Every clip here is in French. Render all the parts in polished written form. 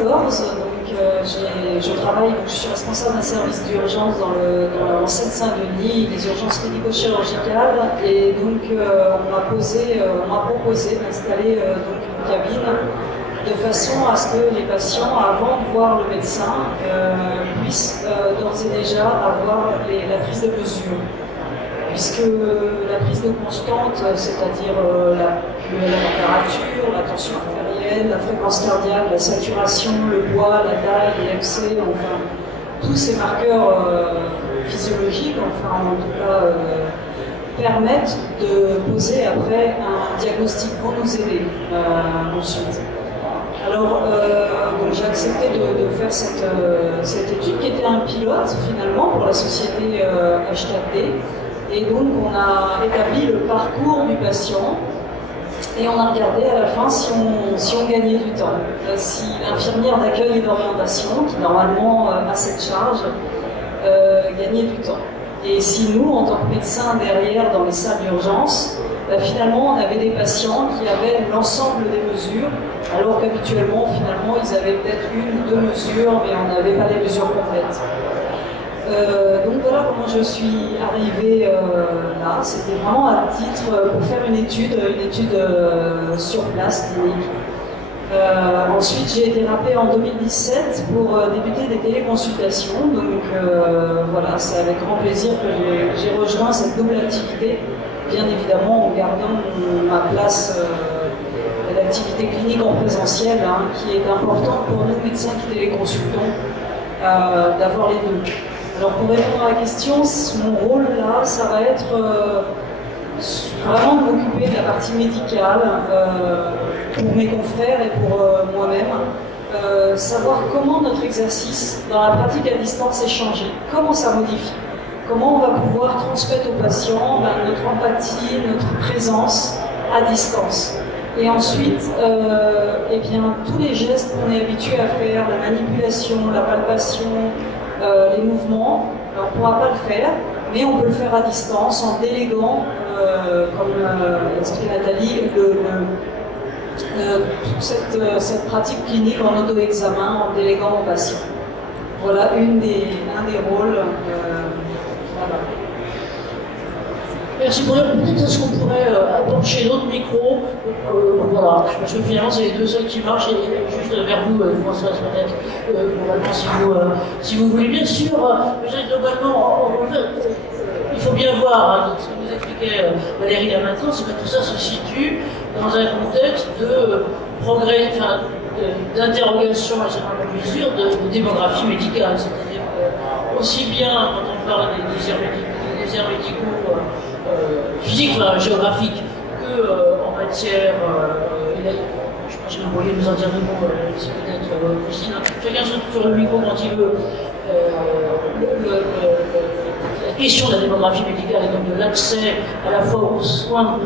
2014, je travaille, je suis responsable d'un service d'urgence dans Seine-Saint-Denis, des urgences médico-chirurgicales, et donc on m'a proposé d'installer une cabine de façon à ce que les patients, avant de voir le médecin, puissent d'ores et déjà avoir la prise de mesure. Puisque la prise de constante, c'est-à-dire la température, la tension artérielle, la fréquence cardiaque, la saturation, le poids, la taille, l'IMC, enfin, tous ces marqueurs physiologiques, enfin en tout cas, permettent de poser après un diagnostic pour nous aider ensuite. Alors, j'ai accepté de faire cette étude qui était un pilote finalement pour la société H4D. Et donc on a établi le parcours du patient et on a regardé à la fin si on gagnait du temps. Si l'infirmière d'accueil et d'orientation, qui normalement a cette charge, gagnait du temps. Et si nous, en tant que médecins derrière dans les salles d'urgence, finalement on avait des patients qui avaient l'ensemble des mesures, alors qu'habituellement finalement ils avaient peut-être une ou deux mesures, mais on n'avait pas les mesures complètes. Donc voilà comment je suis arrivée là. C'était vraiment à titre pour faire une étude sur place clinique. Ensuite, j'ai été rappelée en 2017 pour débuter des téléconsultations. Donc voilà, c'est avec grand plaisir que j'ai rejoint cette double activité, bien évidemment en gardant ma place d'activité clinique en présentiel, qui est importante pour nous médecins qui téléconsultons, d'avoir les deux. Alors pour répondre à la question, mon rôle là, ça va être vraiment de m'occuper de la partie médicale pour mes confrères et pour moi-même, savoir comment notre exercice dans la pratique à distance est changé, comment ça modifie, comment on va pouvoir transmettre aux patients notre empathie, notre présence à distance. Et ensuite, eh bien, tous les gestes qu'on est habitué à faire, la manipulation, la palpation, les mouvements, on ne pourra pas le faire, mais on peut le faire à distance en déléguant, comme l'expliquait Nathalie, toute cette pratique clinique en auto-examen, en déléguant aux patients. Voilà un des rôles. Voilà. Merci pour peut-être est-ce qu'on pourrait approcher d'autres micros. Voilà, parce que finalement c'est les deux seuls qui marchent, et juste vers vous, Françoise, peut-être, globalement, si vous voulez. Bien sûr, globalement, il faut bien voir, ce que nous expliquait Valérie là maintenant, c'est que tout ça se situe dans un contexte de progrès, d'interrogation à certaines mesures de démographie médicale. C'est-à-dire aussi bien quand on parle des déserts médicaux physiques, géographiques, que en matière, je pense que vous pourriez nous en dire deux mots, si peut-être Christine. Chacun sur le micro quand il veut. La question de la démographie médicale et donc de l'accès à la fois aux soins,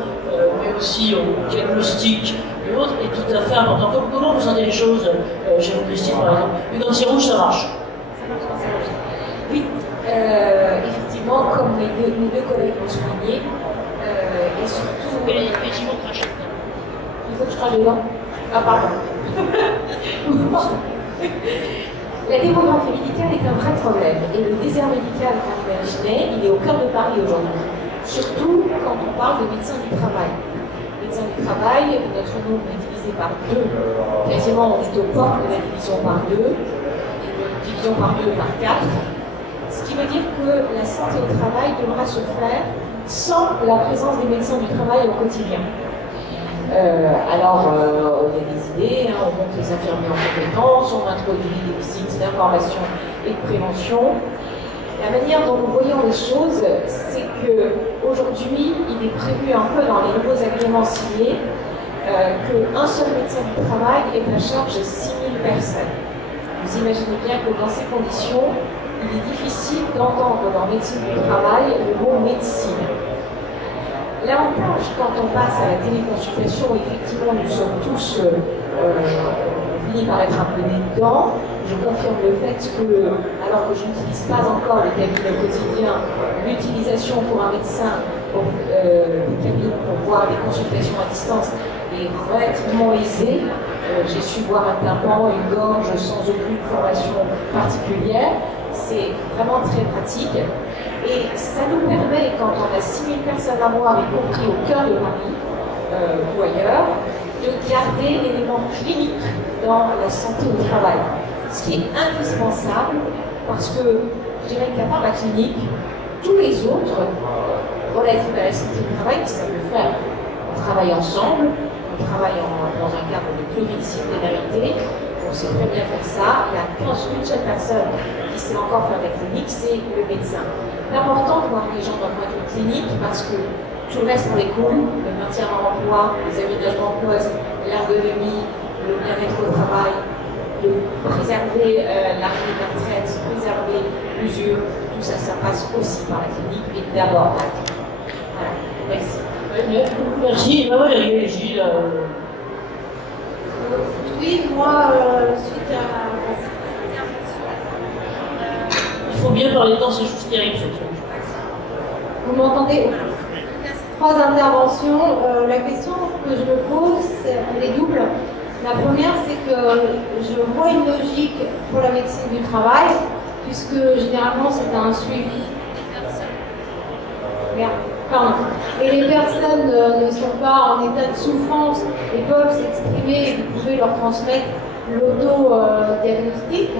mais aussi au diagnostic et autres, est tout à fait important. Comment vous sentez les choses chez vous, Christine, par exemple? Et dans ces rouges, ça marche. Oui, effectivement, comme mes deux collègues l'ont souligné, et surtout... Effectivement, crachat. Il faut que je crache dedans. Ah, pardon. La démographie médicale est un vrai problème, et le désert médical, comme vous l'imaginez, il est au cœur de Paris aujourd'hui. Surtout quand on parle de médecins du travail. Médecins du travail, notre nombre est divisé par 2, quasiment on est aux portes de la division par 2, et de division par 2 par 4. Ce qui veut dire que la santé au travail devra se faire sans la présence des médecins du travail au quotidien. Alors, il y a des idées, on monte les infirmiers en compétences, on introduit des visites d'information et de prévention. La manière dont nous voyons les choses, c'est qu'aujourd'hui, il est prévu un peu dans les nouveaux agréments signés qu'un seul médecin du travail est à charge de 6000 personnes. Vous imaginez bien que dans ces conditions, il est difficile d'entendre dans médecine du travail le mot médecine. L'avantage quand on passe à la téléconsultation, effectivement nous sommes tous finis par être un peu nés dedans. Je confirme le fait que, alors que je n'utilise pas encore les cabines au quotidien, l'utilisation pour un médecin des cabines pour voir des consultations à distance est relativement aisée. J'ai su voir un tympan, une gorge sans aucune formation particulière. C'est vraiment très pratique. Et ça nous permet, quand on a 6000 personnes à voir, y compris au cœur de Paris ou ailleurs, de garder l'élément clinique dans la santé au travail. Ce qui est indispensable, parce que je dirais qu'à part la clinique, tous les autres relatifs à la santé au travail, ça peut faire. On travaille ensemble, on travaille dans un cadre de pluridisciplinarité, on sait très bien faire ça. Il y a qu'une seule personne qui sait encore faire la clinique, c'est le médecin. C'est important de voir les gens dans le point de vue clinique parce que tout le reste en découle, le maintien en emploi, les aménagements de poste, l'ergonomie, le bien-être au travail, préserver l'arrivée de la retraite, préserver l'usure, tout ça, ça passe aussi par la clinique, mais d'abord par la clinique. Voilà, merci. Merci. Valérie, Gilles. Oui, moi, suite à cette intervention. Il faut bien parler dans ces choses terribles, cette chose. Vous m'entendez? Trois interventions. La question que je me pose, elle est double. La première, c'est que je vois une logique pour la médecine du travail, puisque généralement c'est un suivi des personnes. Et les personnes ne sont pas en état de souffrance et peuvent s'exprimer et vous pouvez leur transmettre l'auto-diagnostic.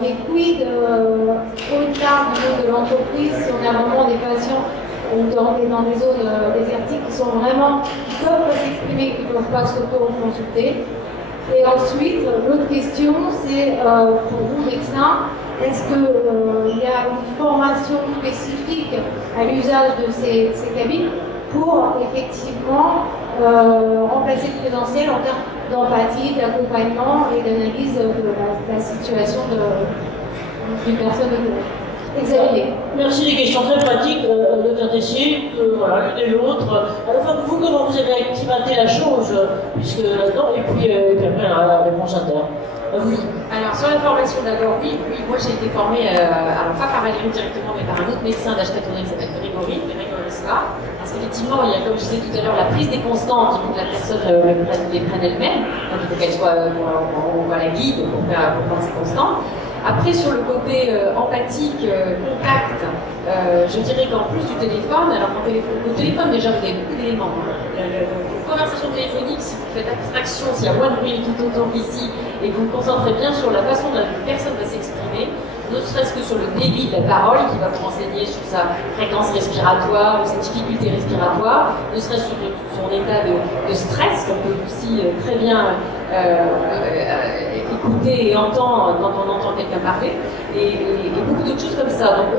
Mais quid au-delà du monde de l'entreprise, si on a vraiment des patients dans des zones désertiques qui sont vraiment, qui peuvent pas s'exprimer, qui ne peuvent pas s'auto-consulter. Et ensuite, l'autre question, c'est pour vous, médecins, est-ce qu'il y a une formation spécifique à l'usage de ces cabines pour effectivement remplacer le présentiel en termes d'empathie, d'accompagnement et d'analyse de la situation d'une personne examinée? Merci, des questions très pratiques, Dr Tessier, voilà, l'une et l'autre. Enfin, vous, comment vous avez activaté la chose, puisque là-dedans, et puis après la réponse interne. Oui, alors sur la formation d'abord, oui, moi j'ai été formée, alors pas par Valérie directement, mais par un autre médecin d'Ashkatonais qui s'appelle Grégory Spa, parce qu'effectivement, il y a, comme je disais tout à l'heure, la prise des constantes, il faut que la personne les prenne elle-même, donc il faut qu'elle soit, on va la guide pour prendre ses constantes. Après, sur le côté empathique, contact, je dirais qu'en plus du téléphone, alors le téléphone déjà, vous avez beaucoup d'éléments. La conversation téléphonique, si vous faites abstraction, s'il y a moins de bruit tout autour ici, et que vous vous concentrez bien sur la façon dont la personne va s'exprimer, ne serait-ce que sur le débit de la parole, qui va vous renseigner sur sa fréquence respiratoire ou ses difficultés respiratoires, ne serait-ce que sur son état de stress, qu'on peut aussi très bien écouter et entendre quand on entend quelqu'un parler, et beaucoup d'autres choses comme ça. Donc,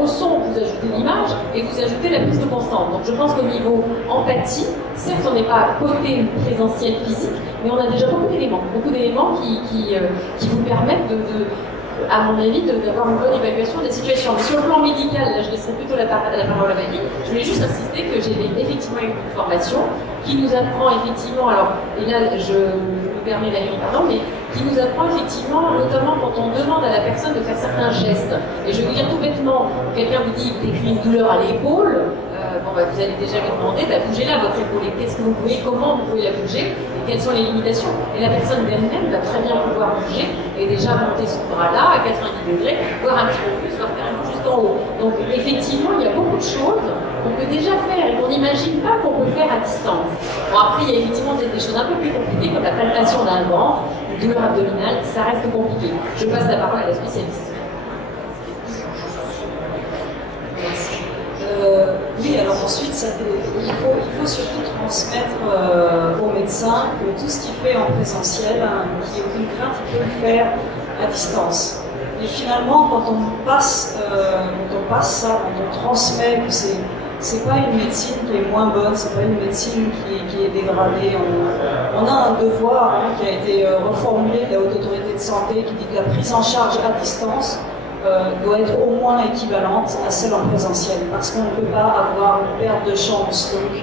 au son, vous ajoutez l'image et vous ajoutez la prise de constante. Donc, je pense qu'au niveau empathie, certes, on n'est pas côté présentiel physique, mais on a déjà beaucoup d'éléments qui vous permettent à mon avis, d'avoir une bonne évaluation des situations. Mais sur le plan médical, là, je laisserai plutôt la parole à Valérie. Je voulais juste insister que j'ai effectivement eu une formation qui nous apprend effectivement, alors, et là, je me permets Valérie, pardon, mais qui nous apprend effectivement, notamment quand on demande à la personne de faire certains gestes. Et je vais vous dire tout bêtement, quelqu'un vous dit, vous décrit une douleur à l'épaule, vous allez déjà lui demander, bougez-la votre épaule, qu'est-ce que vous pouvez, comment vous pouvez la bouger, et quelles sont les limitations. Et la personne d'elle-même va très bien pouvoir bouger, et déjà monter son bras là, à 90 degrés, voire un petit peu plus, voire carrément jusqu'en haut. Donc effectivement, il y a beaucoup de choses qu'on peut déjà faire, et qu'on n'imagine pas qu'on peut faire à distance. Bon, après, il y a effectivement des choses un peu plus compliquées, comme la palpation d'un ventre, une douleur abdominale, ça reste compliqué. Je passe la parole à la spécialiste. Oui, alors ensuite, il faut surtout transmettre aux médecins que tout ce qu'il fait en présentiel, qu'il n'y ait aucune crainte, il peut le faire à distance. Et finalement, quand on passe ça, quand on transmet que c'est pas une médecine qui est moins bonne, c'est pas une médecine qui est dégradée. On a un devoir qui a été reformulé de la Haute Autorité de Santé qui dit que la prise en charge à distance doit être au moins équivalente à celle en présentiel, parce qu'on ne peut pas avoir une perte de chance. Donc,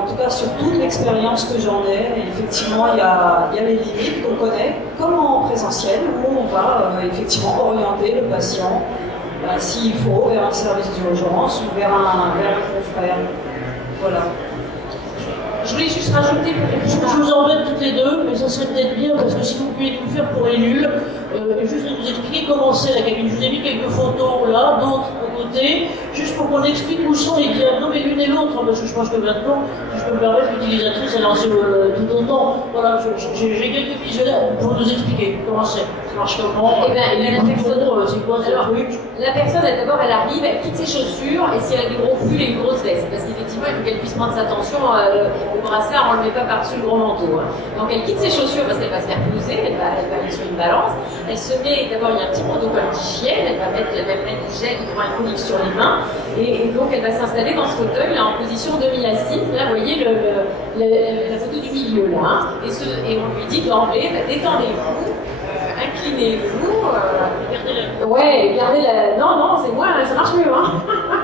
en tout cas, sur toute l'expérience que j'en ai, effectivement, il y a les limites qu'on connaît, comme en présentiel, où on va effectivement orienter le patient, s'il faut, vers un service d'urgence ou vers un confrère. Voilà. Je voulais juste rajouter, je vous embête toutes les deux, mais ça serait peut-être bien, parce que si vous pouviez nous faire pour les nuls, juste nous expliquer comment c'est la cabine. Je vous ai mis quelques photos là, d'autres à côté, juste pour qu'on explique où sont les diables. Non mais l'une et l'autre, parce que je pense que maintenant, si je peux me permettre, l'utilisatrice a lancé tout autant. Voilà, j'ai quelques visionnaires pour nous expliquer comment c'est. Ça marche comment. Et bien, la personne, c'est quoi ce truc? La personne, d'abord, elle arrive, elle quitte ses chaussures, et si elle a des gros pulls et une grosse veste, parce qu'effectivement, il faut qu'elle puisse prendre sa tension, le brassard, on ne le met pas par-dessus le gros manteau. Hein. Donc elle quitte ses chaussures parce qu'elle va se faire peser, elle va aller sur une balance, elle se met, d'abord il y a un petit protocole d'hygiène, elle va mettre du gel hydroalcoolique sur les mains, et donc elle va s'installer dans ce fauteuil là, en position demi-assise. Là, vous voyez la photo du milieu là, hein, et on lui dit d'emblée, détendez-vous, inclinez-vous, gardez la... Non, c'est moi, ça marche mieux, hein.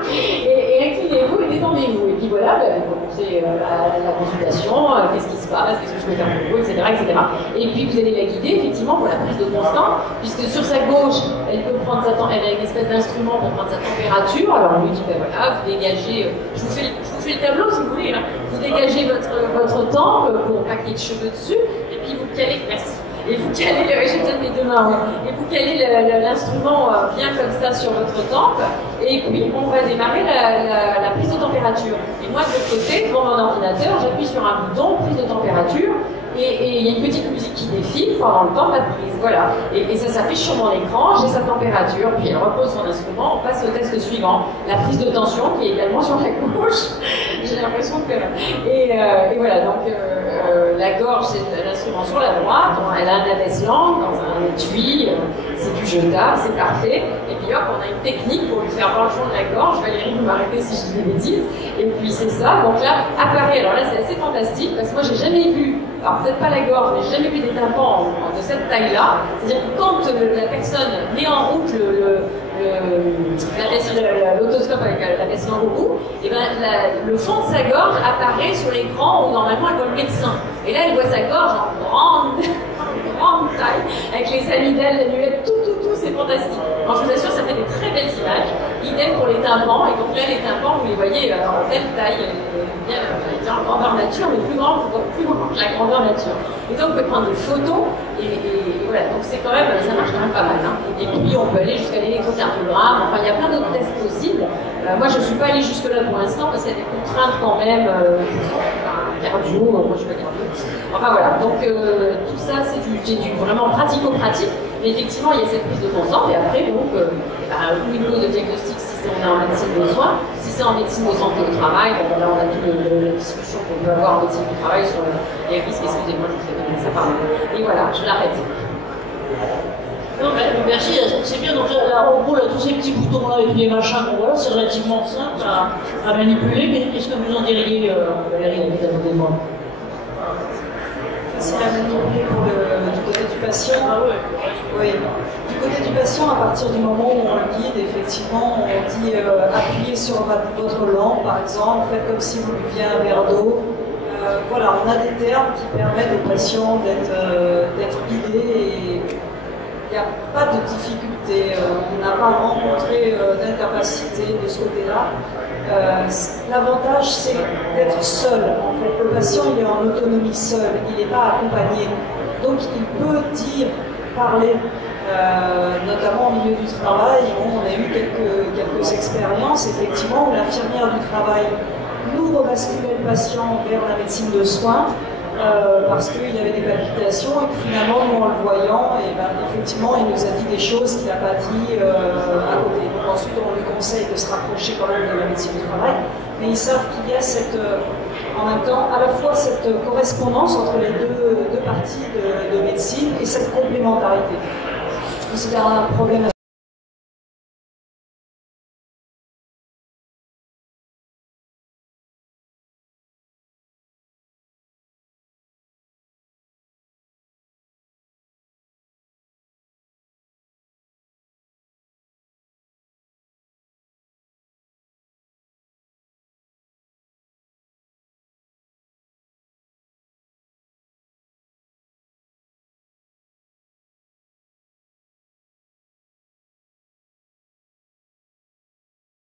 et inclinez-vous et détendez-vous. Et puis voilà, vous commencez la consultation, qu'est-ce qui se passe, qu'est-ce que je peux faire pour vous, etc., etc. Et puis vous allez la guider, effectivement, pour la prise de constant, puisque sur sa gauche, elle peut prendre elle a une espèce d'instrument pour prendre sa température. Alors on lui dit, voilà, vous dégagez, je vous fais le tableau si vous voulez, hein. Vous dégagez votre tempe pour pas qu'il y ait de cheveux dessus, et puis vous calez, merci. Et vous calez, j'ai peut-être mes deux mains, ouais. Et vous calez l'instrument bien comme ça sur votre tempe, et puis on va démarrer la prise de température. Et moi de l'autre côté, devant mon ordinateur, j'appuie sur un bouton, prise de température, et il y a une petite musique qui défile pendant le temps de la prise, voilà. Et ça s'affiche sur mon écran, j'ai sa température, puis elle repose son instrument, on passe au test suivant, la prise de tension qui est également sur la gauche, j'ai l'impression que... Et voilà, donc la gorge c'est l'instrument sur la droite, elle a un abaisse-langue dans un étui, c'est du jetable, c'est parfait, et puis hop, on a une technique pour lui faire voir le fond de la gorge, Valérie vous m'arrêtez si je dis des bêtises, et puis c'est ça, donc là apparaît, alors là c'est assez fantastique, parce que moi j'ai jamais vu, alors peut-être pas la gorge, mais j'ai jamais vu des tympans de cette taille-là, c'est-à-dire que quand la personne met en route l'autoscope avec la baisse-langue au bout, et ben le fond de sa gorge apparaît sur l'écran où normalement elle voit le médecin. Et là elle voit sa gorge en grande taille, avec les amygdales, la nuette, tout, c'est fantastique. Alors je vous assure, ça fait des très belles images. Idem pour les tympans, et donc là les tympans, vous les voyez en belle taille, bien en grandeur nature, mais plus grand que la grandeur nature. Et donc on peut prendre des photos, et voilà, donc c'est quand même, ça marche quand même pas mal. Hein. Et puis on peut aller jusqu'à l'électrocardiogramme, enfin il y a plein d'autres tests possibles. Moi je ne suis pas allée jusque-là pour l'instant, parce qu'il y a des contraintes quand même, cardio, moi je suis pas cardio. Enfin voilà, donc tout ça c'est du vraiment pratico-pratique, mais effectivement il y a cette prise de conscience, et après donc une pause de diagnostic si on est en médecine de soins, si c'est en médecine de santé au travail, bon, là on a toute la discussion qu'on peut avoir en médecine du travail sur les risques, excusez-moi je vous ai donné ça pardon. Et voilà, je l'arrête. Non, merci, c'est bien. Donc là, en gros, là, tous ces petits boutons-là et tous les machins qu'on voit là, c'est relativement simple à manipuler. Mais qu'est-ce que vous en diriez, Valérie, à côté de moi? Facile à manipuler du côté du patient. Ah ouais. Oui. Du côté du patient, à partir du moment où on le guide, effectivement, on dit appuyez sur votre lampe, par exemple, faites comme si vous buviez un verre d'eau. Voilà, on a des termes qui permettent aux patients d'être guidés et il n'y a pas de difficulté. On n'a pas rencontré d'incapacité de ce côté-là. L'avantage, c'est d'être seul. En fait, le patient, il est en autonomie seul, il n'est pas accompagné. Donc, il peut dire, parler, notamment au milieu du travail. Bon, on a eu quelques expériences, effectivement, où l'infirmière du travail nous rebasculait le patient vers la médecine de soins. Parce qu'il avait des palpitations et que finalement, nous en le voyant, et ben, effectivement, il nous a dit des choses qu'il n'a pas dit à côté. Donc ensuite, on lui conseille de se rapprocher quand même de la médecine du travail, mais ils savent qu'il y a en même temps, à la fois cette correspondance entre les deux parties de médecine et cette complémentarité. C'était un problème